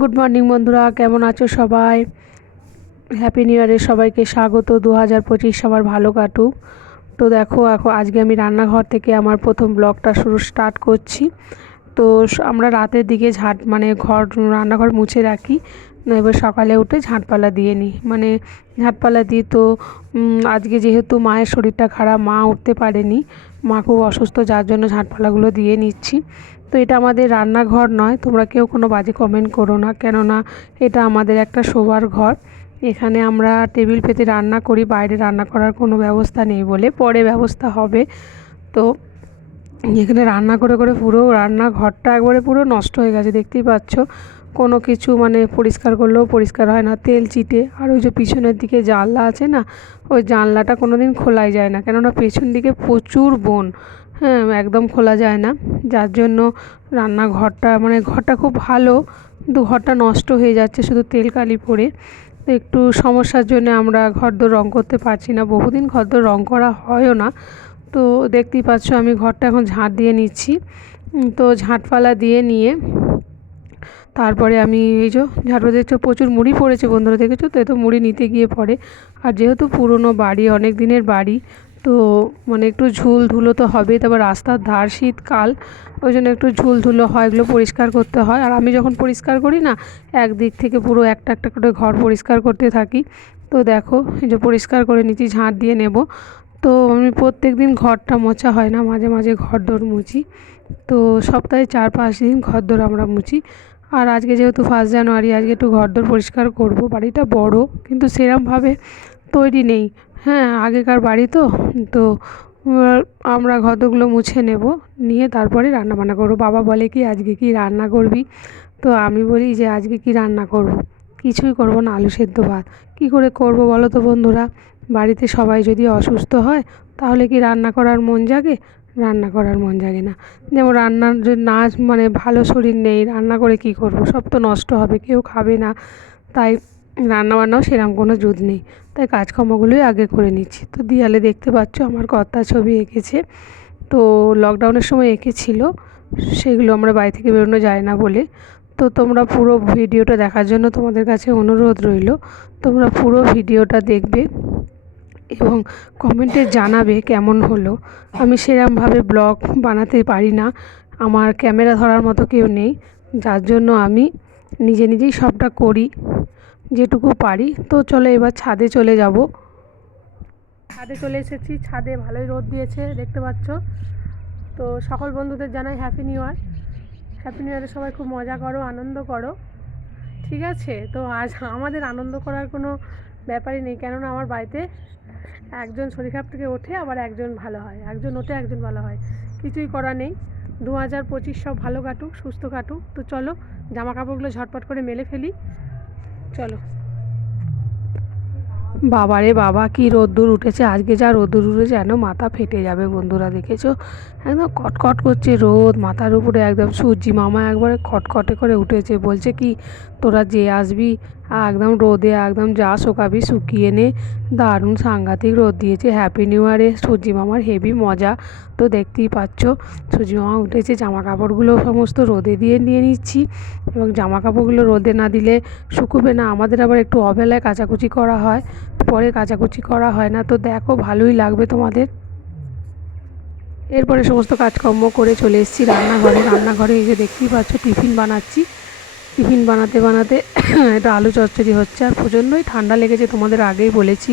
Good morning বন্ধুরা। কেমন আছো সবাই? হ্যাপি নিউ ইয়ারে সবাইকে স্বাগত। দু হাজার পঁচিশ সবার ভালো কাটুক। তো দেখো, এখন আজকে আমি রান্নাঘর থেকে আমার প্রথম ব্লগটা শুরু স্টার্ট করছি। তো আমরা রাতের দিকে ঝাঁট মানে ঘর, রান্নাঘর মুছে রাখি। এবার সকালে উঠে ঝাঁটপালা দিয়ে নিই। মানে ঝাঁটপালা দিই তো আজকে যেহেতু মায়ের শরীরটা খারাপ, মা উঠতে পারেনি। মা খুব অসুস্থ, যার জন্য ঝাঁটপালাগুলো দিয়ে নিচ্ছি। তো এটা আমাদের রান্নাঘর নয়, তোমরা কেউ কোনো বাজে কমেন্ট করো না, কেননা এটা আমাদের একটা শোবার ঘর। এখানে আমরা টেবিল পেতে রান্না করি, বাইরে রান্না করার কোনো ব্যবস্থা নেই বলে, পরে ব্যবস্থা হবে। তো এখানে রান্না করে করে পুরো রান্নাঘরটা একবারে পুরো নষ্ট হয়ে গেছে, দেখতেই পাচ্ছ। কোনো কিছু মানে পরিষ্কার করলেও পরিষ্কার হয় না, তেল চিটে। আর ওই যে পিছনের দিকে জানলা আছে না, ওই জানলাটা কোনো দিন খোলাই যায় না, কেননা পেছন দিকে প্রচুর বন। একদম খোলা যায় না। যার জন্য রান্নাঘরটা মানে ঘরটা খুব ভালো, কিন্তু ঘরটা নষ্ট হয়ে যাচ্ছে শুধু তেল কালি পড়ে। একটু সমস্যার জন্য আমরা ঘরদোর রং করতে পারছি না। বহুদিন ঘরদোর রং করা হয়ও না। তো দেখতেই পাচ্ছ আমি ঘরটা এখন ঝাঁট দিয়ে নিচ্ছি। তো ঝাঁটপালা দিয়ে নিয়ে তারপরে আমি এই যে ঝাঁটপালা দেখছ প্রচুর মুড়ি পড়েছে বন্ধুরা, দেখেছ তো? এ তো মুড়ি নিতে গিয়ে পড়ে। আর যেহেতু পুরনো বাড়ি, অনেক দিনের বাড়ি তো মানে একটু ঝুল ধুলো তো হবে তারপর রাস্তার ধার শীতকাল, ওই জন্য একটু ঝুল ধুলো হয়, এগুলো পরিষ্কার করতে হয়। আর আমি যখন পরিষ্কার করি না, একদিক থেকে পুরো একটা একটা করে ঘর পরিষ্কার করতে থাকি। তো দেখো, এই যে পরিষ্কার করে নিচ্ছি ঝাঁট দিয়ে নেব। তো আমি প্রত্যেক দিন ঘরটা মোছা হয় না, মাঝে মাঝে ঘর দোর মুছি। তো সপ্তাহে চার পাঁচ দিন ঘর দোর আমরা মুছি। আর আজকে যেহেতু ফার্স্ট জানুয়ারি, আজকে একটু ঘর দোর পরিষ্কার করব। বাড়িটা বড়, কিন্তু সেরমভাবে তৈরি নেই। হ্যাঁ আগেকার বাড়ি তো। তো আমরা ঘরদোরগুলো মুছে নেব, নিয়ে তারপরে রান্না বান্না করব। বাবা বলে কি, আজকে কি রান্না করবি? তো আমি বলি যে, আজকে কি রান্না করব। কিছুই করব না, আলু সেদ্ধ ভাত। কি করে করব বলো তো বন্ধুরা? বাড়িতে সবাই যদি অসুস্থ হয়, তাহলে কি রান্না করার মন জাগে? রান্না করার মন জাগে না। যেমন রান্নার যদি না মানে ভালো শরীর নেই, রান্না করে কি করব? সব তো নষ্ট হবে, কেউ খাবে না। তাই রান্নাবান্নাও সেরকম কোনো জুত নেই। তাই কাজকর্মগুলোই আগে করে নিচ্ছি। তো দেয়ালে দেখতে পাচ্ছ আমার কর্তা ছবি এঁকেছে। তো লকডাউনের সময় এঁকেছিল, সেগুলো আমরা বাড়ি থেকে বেরোনো যায় না বলে। তো তোমরা পুরো ভিডিওটা দেখার জন্য তোমাদের কাছে অনুরোধ রইল, তোমরা পুরো ভিডিওটা দেখবে এবং কমেন্টে জানাবে কেমন হলো। আমি সেরমভাবে ব্লগ বানাতে পারি না, আমার ক্যামেরা ধরার মতো কেউ নেই। যার জন্য আমি নিজে নিজেই সবটা করি। যেটুকু পারি। তো চলো এবার ছাদে চলে যাব। ছাদে চলে এসেছি। ছাদে ভালোই রোদ দিয়েছে, দেখতে পাচ্ছ। তো সকল বন্ধুদের জানাই happy new year happy new ইয়ারে সবাই খুব মজা করো, আনন্দ করো। ঠিক আছে? তো আজ আমাদের আনন্দ করার কোনো ব্যাপারই নেই। কেননা আমার বাড়িতে একজন শরীর খারাপ থেকে ওঠে, আবার একজন ভালো হয়। একজন ওঠে, একজন ভালো হয়। কিছুই করা নেই। দু হাজার পঁচিশ সব ভালো কাটুক, সুস্থ কাটুক। তো চলো জামা কাপড়গুলো ঝটপট করে মেলে ফেলি। চলো। বাবারে বাবা, কি রোদ্দুর উঠেছে। আজকে যা রোদ্দুর উঠেছে, যেন মাথা ফেটে যাবে বন্ধুরা, দেখেছ? একদম কটকট করছে রোদ, মাথার উপরে একদম সূর্যি মামা একবারে খটখটে করে উঠেছে। বলছে কি, তোরা যে আসবি একদম রোদে একদম যা শোকাবি শুকিয়ে নে দারুণ সাংঘাতিক রোদ দিয়েছে হ্যাপি নিউ ইয়ারে সূর্যি মামার হেভি মজা তো দেখতেই পাচ্ছ সূর্যি মামা উঠেছে জামা কাপড়গুলো সমস্ত রোদে দিয়ে নিয়ে নিচ্ছি এবং জামা কাপড়গুলো রোদে না দিলে শুকোবে না আমাদের আবার একটু অবেলায় কাচাকুচি করা হয় পরে কাচাকুচি করা হয় না তো দেখো ভালোই লাগবে তোমাদের এরপরে সমস্ত কাজকর্ম করে চলে এসেছি রান্নাঘরে রান্নাঘরে যে দেখতেই পাচ্ছ টিফিন বানাচ্ছি টিফিন বানাতে বানাতে এটা আলু চচ্চড়ি হচ্ছে। আর প্রচণ্ডই ঠান্ডা লেগেছে, তোমাদের আগেই বলেছি।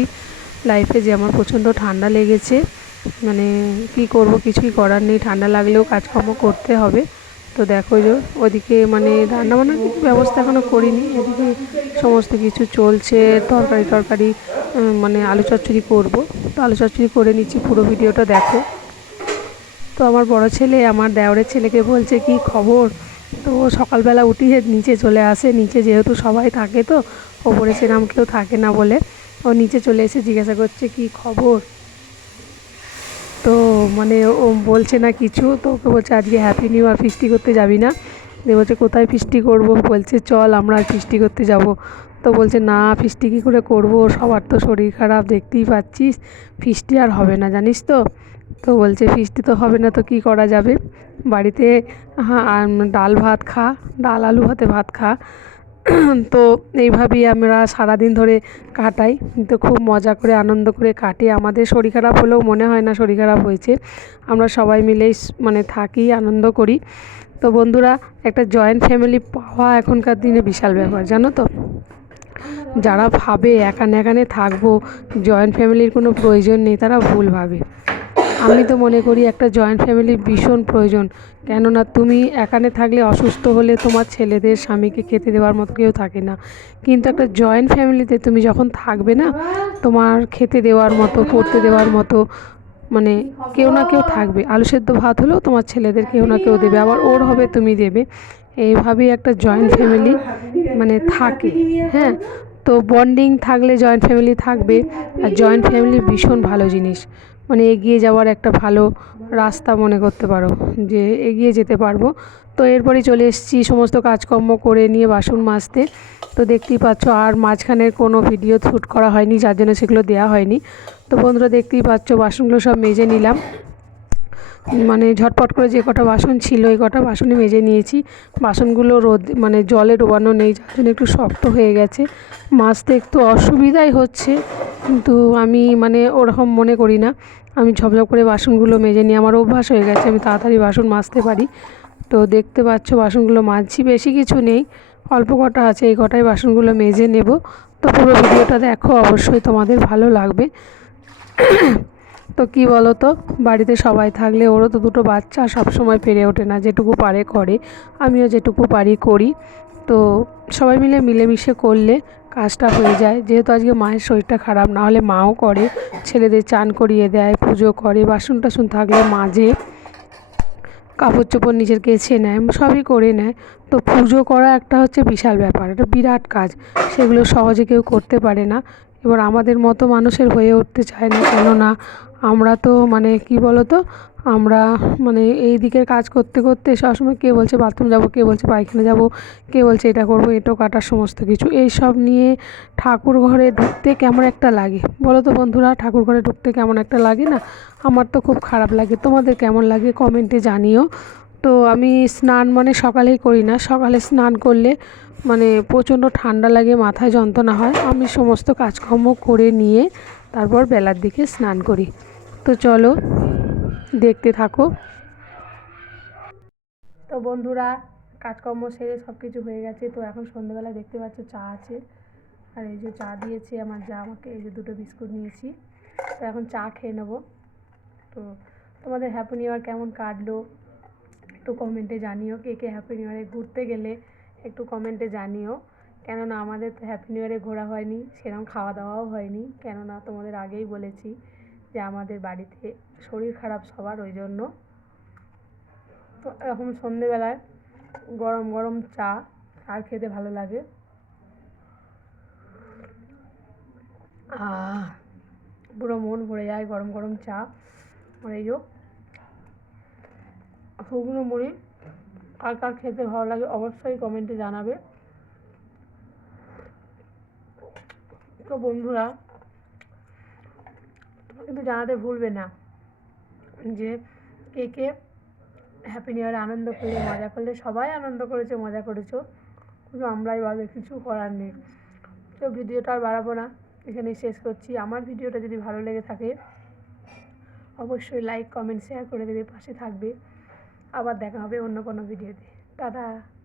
লাইফে যে আমার প্রচণ্ড ঠান্ডা লেগেছে মানে কি করব কিছুই করার নেই। ঠান্ডা লাগলেও কাজকর্ম করতে হবে। তো দেখো যে ওদিকে মানে রান্না বান্নার কিছু ব্যবস্থা এখনও করিনি। এদিকে সমস্ত কিছু চলছে, তরকারি টরকারি মানে আলু চচ্চড়ি করব। তো আলু চচ্চড়ি করে নিচ্ছি, পুরো ভিডিওটা দেখো। তো আমার বড় ছেলে, আমার দেওরের ছেলেকে বলছে, কি খবর? তো সকালবেলা উঠিয়ে নিচে চলে আসে। নিচে যেহেতু সবাই থাকে তো, ওপরে সেরকম কেউ থাকে না বলে। ও নিচে চলে এসে জিজ্ঞাসা করছে, কি খবর? তো মানে ও বলছে না কিছু। তো ওকে বলছে, আজকে হ্যাপি নিউ ইয়ার ফিস্টি করতে যাবি না? দিয়ে বলছে, কোথায় ফিস্টি করব? বলছে, চল, আমরা ফিস্টি করতে যাব। তো বলছে, না ফিস্টি কী করে করব? সবার তো শরীর খারাপ, দেখতেই পাচ্ছিস। ফিস্টি আর হবে না, জানিস তো? তো বলছে, ফিস্টি তো হবে না তো কী করা যাবে? বাড়িতে হ্যাঁ ডাল ভাত খা, ডাল আলু ভাতে ভাত খা। তো এইভাবেই আমরা সারাদিন ধরে কাটাই। তো খুব মজা করে, আনন্দ করে কাটে। আমাদের শরীর খারাপ হলেও মনে হয় না শরীর খারাপ হয়েছে। আমরা সবাই মিলেই মানে থাকি, আনন্দ করি। তো বন্ধুরা, একটা জয়েন্ট ফ্যামিলি পাওয়া এখনকার দিনে বিশাল ব্যাপার, জানো তো? যারা ভাবে, একানে একানে থাকব জয়েন্ট ফ্যামিলির কোনো প্রয়োজন নেই, তারা ভুল ভাবে। আমি তো মনে করি একটা জয়েন্ট ফ্যামিলি ভীষণ প্রয়োজন। কেননা তুমি একানে থাকলে অসুস্থ হলে তোমার ছেলেদের স্বামীকে খেতে দেওয়ার মতো কেউ থাকে না। কিন্তু একটা জয়েন্ট ফ্যামিলিতে তুমি যখন থাকবে না, তোমার খেতে দেওয়ার মতো, পড়তে দেওয়ার মতো মানে কেউ না কেউ থাকবে। আলু সেদ্ধ ভাত হলেও তোমার ছেলেদের কেউ না কেউ দেবে, আবার ওর হবে তুমি দেবে। এইভাবেই একটা জয়েন্ট ফ্যামিলি মানে থাকে হ্যাঁ? তো বন্ডিং থাকলে জয়েন্ট ফ্যামিলি থাকবে, আর জয়েন্ট ফ্যামিলি ভীষণ ভালো জিনিস। মানে এগিয়ে যাওয়ার একটা ভালো রাস্তা মনে করতে পারো, যে এগিয়ে যেতে পারব। তো এরপরেই চলে এসেছি সমস্ত কাজকর্ম করে নিয়ে বাসন মাজতে। তো দেখতেই পাচ্ছ, আর মাঝখানের কোনো ভিডিও শ্যুট করা হয়নি, যার জন্য সেগুলো দেওয়া হয়নি। তো বন্ধুরা দেখতেই পাচ্ছ, বাসনগুলো সব মেজে নিলাম। মানে ঝটপট করে যে কটা বাসন ছিল, এই কটা বাসনে মেজে নিয়েছি। বাসনগুলো রোদ মানে জলে ডোবানো নেই, যার জন্য একটু শক্ত হয়ে গেছে। মাজতে একটু অসুবিধাই হচ্ছে। কিন্তু আমি মানে ওরকম মনে করি না। আমি ঝপঝপ করে বাসনগুলো মেজে নিই। আমার অভ্যাস হয়ে গেছে। আমি তাড়াতাড়ি বাসন মাজতে পারি। তো দেখতে পাচ্ছ বাসনগুলো মাজছি। বেশি কিছু নেই। অল্প কটা আছে। এই কটাই বাসনগুলো মেজে নেব। তো পুরো ভিডিওটা দেখো। অবশ্যই তোমাদের ভালো লাগবে। তো কি বলো তো বাড়িতে সবাই থাকলে ওরও তো দুটো বাচ্চা সব সময় পেরে ওঠে না। যেটুকু পারে করে। আমিও যেটুকু পারি করি। তো সবাই মিলে মিলেমিশে করলে কাজটা হয়ে যায়। যেহেতু আজকে মায়ের শরীরটা খারাপ, না হলে মাও করে। ছেলেদের চান করিয়ে দেয়, পুজো করে বাসন টাসন থাকলে মাজে কাপড় চোপড় নিজের কেছে নেয়, সবই করে নেয়। তো পুজো করা একটা হচ্ছে বিশাল ব্যাপার, এটা বিরাট কাজ। সেগুলো সহজে কেউ করতে পারে না। এবার আমাদের মতো মানুষের হয়ে উঠতে চায় না। কেননা আমরা তো মানে কি বলো তো আমরা মানে এই দিকের কাজ করতে করতে সবসময় কে বলছে বাথরুম যাব, কে বলছে পায়খানা যাব, কে বলছে এটা করব, এটো কাটার সমস্ত কিছু। এই সব নিয়ে ঠাকুর ঘরে ঢুকতে কেমন একটা লাগে? বলো তো বন্ধুরা, ঠাকুর ঘরে ঢুকতে কেমন একটা লাগে না? আমার তো খুব খারাপ লাগে। তোমাদের কেমন লাগে কমেন্টে জানিও। তো আমি স্নান মানে সকালেই করি না। সকালে স্নান করলে মানে প্রচণ্ড ঠান্ডা লাগে, মাথায় যন্ত্রণা হয়। আমি সমস্ত কাজকর্ম করে নিয়ে তারপর বেলার দিকে স্নান করি। তো চলো দেখতে থাকো। তো বন্ধুরা, কাজকর্ম সেরে সব কিছু হয়ে গেছে। তো এখন সন্ধ্যেবেলা দেখতে পাচ্ছ চা আছে। আর এই যে চা দিয়েছে আমার যা, আমাকে এই যে দুটো বিস্কুট নিয়েছি। তো এখন চা খেয়ে নেব। তো তোমাদের হ্যাপি নিউ ইয়ার কেমন কাটলো একটু কমেন্টে জানিও। কে কে হ্যাপি নিউ ইয়ারে ঘুরতে গেলে একটু কমেন্টে জানিও। কেননা আমাদের তো হ্যাপি নিউ ইয়ারে ঘোরা হয়নি সেরকম খাওয়া দাওয়াও হয়নি। কেননা তোমাদের আগেই বলেছি যে আমাদের বাড়িতে শরীর খারাপ সবার, ওই জন্য। তো এখন সন্ধেবেলায় গরম গরম চা, আর খেতে ভালো লাগে। পুরো মন ভরে যায় গরম গরম চা। আর এই শুকনো মুড়ি কার কার খেতে ভালো লাগে অবশ্যই কমেন্টে জানাবে। তো বন্ধুরা কিন্তু জানাতে ভুলবে না। যে কে কে হ্যাপি নিউ ইয়ারে আনন্দ করলে, মজা করলে, সবাই আনন্দ করেছে, মজা করেছ। কিন্তু আমরাই বাদে কিছু করার নেই। তো ভিডিওটা আর বাড়াবো না, এখানেই শেষ করছি। আমার ভিডিওটা যদি ভালো লেগে থাকে, অবশ্যই লাইক কমেন্ট শেয়ার করে দেবে, পাশে থাকবে। আবার দেখা হবে অন্য কোনো ভিডিওতে। টাটা!